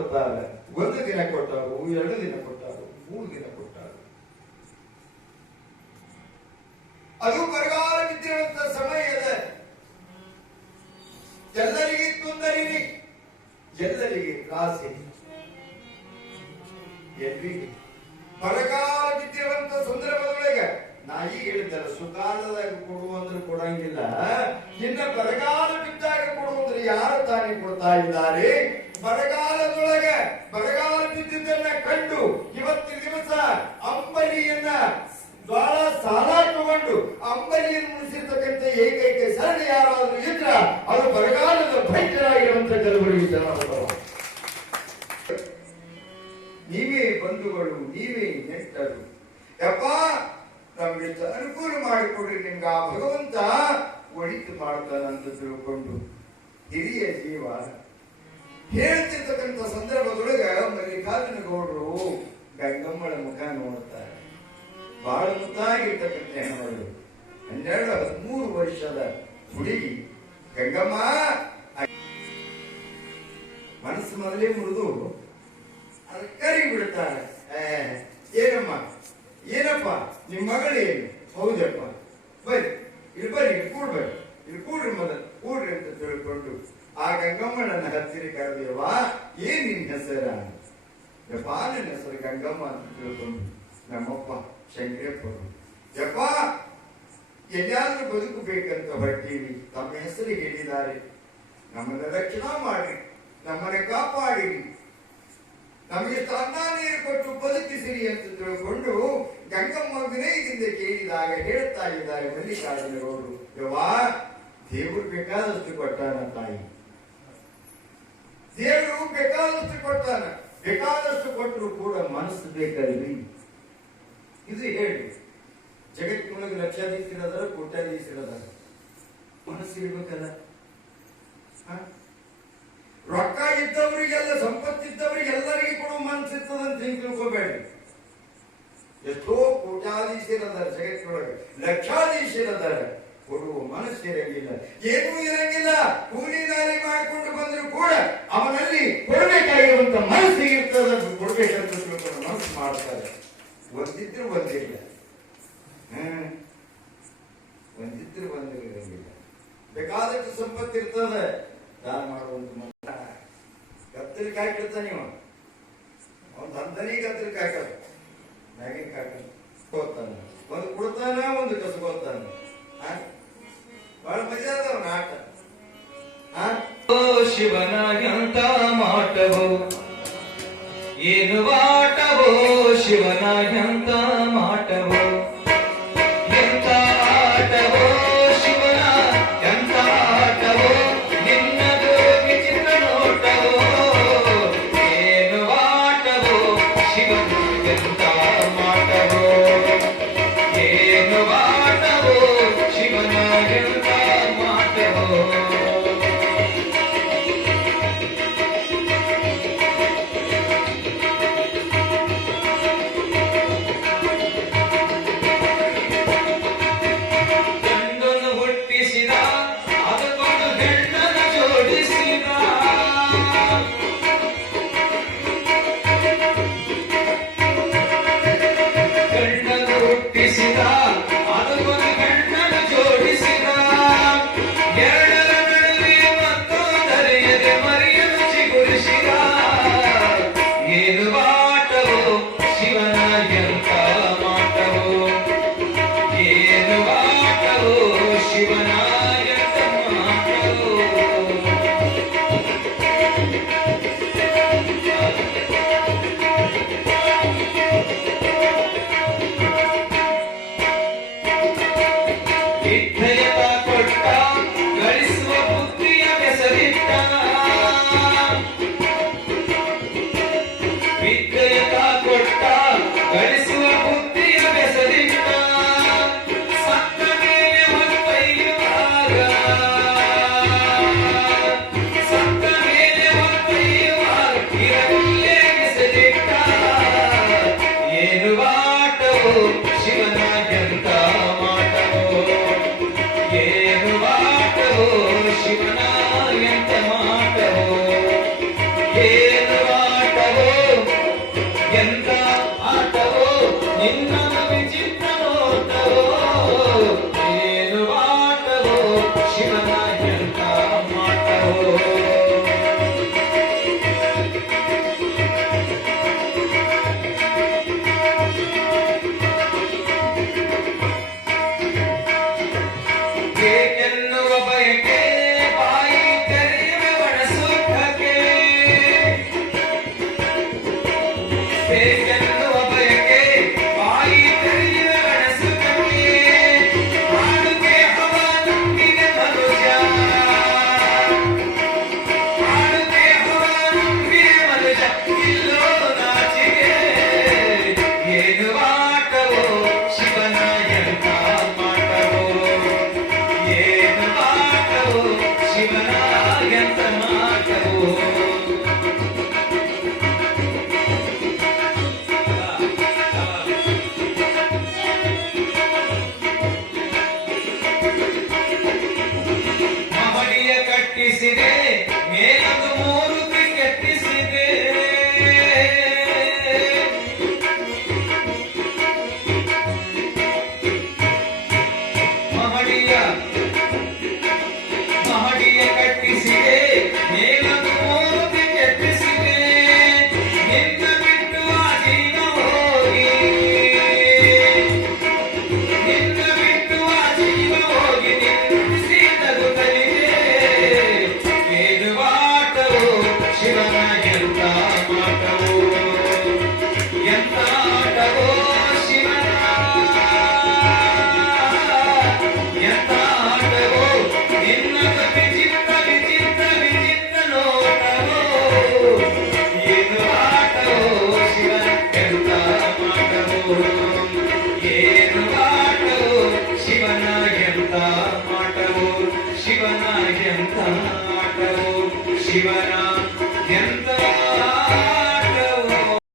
ಕೊಡ್ತಾರೆ. 1 ದಿನ ಕೊಟ್ಟರು, 2 ದಿನ ಕೊಟ್ಟರು, 3 ದಿನ ಕೊಟ್ಟರು. ಅದು ಬರಗಾಲ ಬಿದ್ದಿರುವಂತ ಸಮಯದ ಎಲ್ಲರಿಗೆ ತೊಂದರೆ, ಎಲ್ಲರಿಗೆ ತ್ರಾಸೆ, ಎಲ್ಲಿಗೆ ಬರಗಾಲ ಬಿದ್ದಿರುವಂತ ಸಂದರ್ಭದೊಳಗೆ ನಾ ಈಗ ಹೇಳಿದ್ದಲ್ಲ, ಸುಕಾಲದಾಗ ಕೊಡುವಂದ್ರೆ ಕೊಡಂಗಿಲ್ಲ, ಇನ್ನ ಬರಗಾಲ ಬಿದ್ದಾಗ ಕೊಡುವಂದ್ರೆ ಯಾರು ತಾನೇ ಕೊಡ್ತಾ ಇದ್ದಾರೆ. ಬರಗಾಲದೊಳಗೆ ಬರಗಾಲ ಬಿದ್ದಿದ್ದನ್ನ ಕಂಡು ಇವತ್ತಿನ ದಿವಸ ಅಂಬಲಿಯನ್ನ ಬಹಳ ಸಾಲ ತಗೊಂಡು ಅಂಬಲಿಯನ್ನು ಮುಗಿಸಿರ್ತಕ್ಕಂಥ ಏಕೈಕ ಸರಣಿ ಯಾರಾದ್ರೂ ಇದ್ರ ಅದು ಬರಗಾಲದ ಭೈಕರಾಗಿರುವಂತ ಕೆಲವರಿಗೆ ಜನ. ನೀವೇ ಬಂಧುಗಳು, ನೀವೇ ನೆಂಟರು, ಯಪ್ಪ ನಮ್ಗೆ ಅನುಕೂಲ ಮಾಡಿಕೊಡ್ರಿ, ನಿಮ್ಗೆ ಆ ಭಗವಂತ ಒಳಿತು ಮಾಡ್ತಾನಂತ ತಿಳ್ಕೊಂಡು ಹಿರಿಯ ಜೀವ ಹೇಳ್ತಿರ್ತಕ್ಕಂಥ ಸಂದರ್ಭದೊಳಗ ಮಲ್ಲಿಕಾರ್ಜುನ ಗೌಡರು ಗಂಗಮ್ಮಳ ಮುಖ ನೋಡ್ತಾರೆ. ಬಹಳ ಮುದ್ದಾಗಿರ್ತಕ್ಕಂಥ ಹೆಣ್ಣು, 12-13 ವರ್ಷದ ಹುಡುಗಿ ಗಂಗಮ್ಮ. ಮನಸ್ಸು ಮೊದಲೇ ಮುರಿದು ಅದು ಕರಿ ಬಿಡ್ತಾರೆ. ಏನಮ್ಮ, ಏನಪ್ಪ ನಿಮ್ಮ ಮಗಳೇನು? ಹೌದಪ್ಪ, ಬರ್ರಿ ಇಲ್ಲಿ ಬರ್ರಿ, ಇಲ್ಲಿ ಕೂಡ್ಬರ್ರಿ, ಇಲ್ಲಿ ಕೂಡ್ರಿ, ಮೊದಲು ಕೂಡ್ರಿ ಅಂತ ತಿಳ್ಕೊಂಡು ಆ ಗಂಗಮ್ಮನನ್ನ ಹತ್ತಿರ ಕರೆದೇವ. ಏನ್ ನಿನ್ ಹೆಸರ? ಯಪ್ಪ ನನ್ನ ಹೆಸರು ಗಂಗಮ್ಮ ಅಂತ ತಿಳ್ಕೊಂಡು ನಮ್ಮಪ್ಪ ಶಂಕರಪ್ಪರು. ಯಪ್ಪ ಎಲ್ಲಾದ್ರೂ ಬದುಕಬೇಕಂತ ಹೊರಟೀವಿ, ತಮ್ಮ ಹೆಸರು ಹೇಳಿದ್ದಾರೆ, ನಮ್ಮನ್ನ ರಕ್ಷಣಾ ಮಾಡಿ, ನಮ್ಮನ್ನ ಕಾಪಾಡಿರಿ, ನಮಗೆ ಅನ್ನ ನೀರು ಕೊಟ್ಟು ಬದುಕಿಸಿರಿ ಅಂತ ತಿಳ್ಕೊಂಡು ಗಂಗಮ್ಮ ವಿನಯದಿಂದ ಕೇಳಿದಾಗ ಹೇಳ್ತಾ ಇದ್ದಾರೆ ಮಲ್ಲಿಕಾರ್ಜುನ ಗೌಡರು. ಯವ್ವಾ ದೇವರು ಬೇಕಾದಷ್ಟು ಕೊಟ್ಟಾನ ತಾಯಿ, ದೇವರು ಬೇಕಾದಷ್ಟು ಕೊಟ್ಟಾನ, ಬೇಕಾದಷ್ಟು ಕೊಟ್ಟರು ಕೂಡ ಮನಸ್ಸು ಬೇಕಲ್ರಿ. ಇದು ಹೇಳಿ, ಜಗತ್ತಿನೊಳಗೆ ಲಕ್ಷಾಧೀಶರದಾರ, ಕೋಟ್ಯಾಧೀಶರದಾರ, ಮನಸ್ಸು ಇರ್ಬೇಕಲ್ಲ. ರೊಕ್ಕ ಇದ್ದವರಿಗೆಲ್ಲ, ಸಂಪತ್ತಿದ್ದವರಿಗೆ ಎಲ್ಲರಿಗೆ ಕೊಡುವ ಮನಸ್ಸಿರ್ತದಂತ ಹಿಂಗೆ ತಿಳ್ಕೋಬೇಡ್ರಿ. ಎಷ್ಟೋ ಕೋಟ್ಯಾಧೀಶರದಾರ ಜಗತ್ತಿನೊಳಗೆ, ಲಕ್ಷಾಧೀಶರದಾರ, ಕೊಡುವ ಮನಸ್ಸಿರಂಗಿಲ್ಲ, ಏನೂ ಇರಂಗಿಲ್ಲ. ಕೂಲಿ ನಾಲಿ ಮಾಡಿಕೊಂಡು ಬಂದ್ರು ಕೂಡ ಅವನಲ್ಲಿ ಕೊಡಬೇಕಾಗಿರುವಂತ ಮನಸ್ಸು ಇರ್ತದ, ಕೊಡ್ಬೇಕಂತ ತಿಳ್ಕೊಂಡು ಮನಸ್ಸು ಮಾಡ್ತಾರೆ. ಒಂದಿದ್ರು ಒಂದಿಲ್ಲ, ಒಂದಿದ್ರು ಒಂದಿರಂಗಿಲ್ಲ. ಬೇಕಾದಷ್ಟು ಸಂಪತ್ತಿರ್ತದ, ದಾನ ಮಾಡುವಂತ ಮನ ಕತ್ತರಿ ಕಾಯ್ಕಿರ್ತಾನೆ ಇವ, ಅವನ್ ತಂದನೇ ಕತ್ತರಿ ಕಾಯ್ಕಲ್ಲ, ಮ್ಯಾಗಿನ ಕಾಯ್ಕಲ್ಲ ಹೋಗ್ತಾನ, ಒಂದು ಕೊಡ್ತಾನ, ಒಂದು ಕಸಗೋತಾನ. ಬಹಳ ಮಜಾ ಅದಾವ ಆಟ. ಶಿವನ ಎಂತ ಮಾಟವೋ, ಏನು ಆಟವೋ, ಶಿವನ ಎಂತ ಮಾಟವೋ, ಎಂತ ಆಟವೋ, ಶಿವನ ಎಂತ ಆಟವೋ, ನಿನ್ನದು ವಿಚಿತ್ರ ನೋಟವೋ, ಏನು ಆಟವೋ, ಶಿವನ ಎಂತ ಮಾಟವೋ, ಏನು ಆಟವೋ, ಶಿವನ ಎಂತ ಮಾಟವೋ. ಶಿವನ ಎಂತ ಮಾಟವೋ, ಏನು ಶಿವನ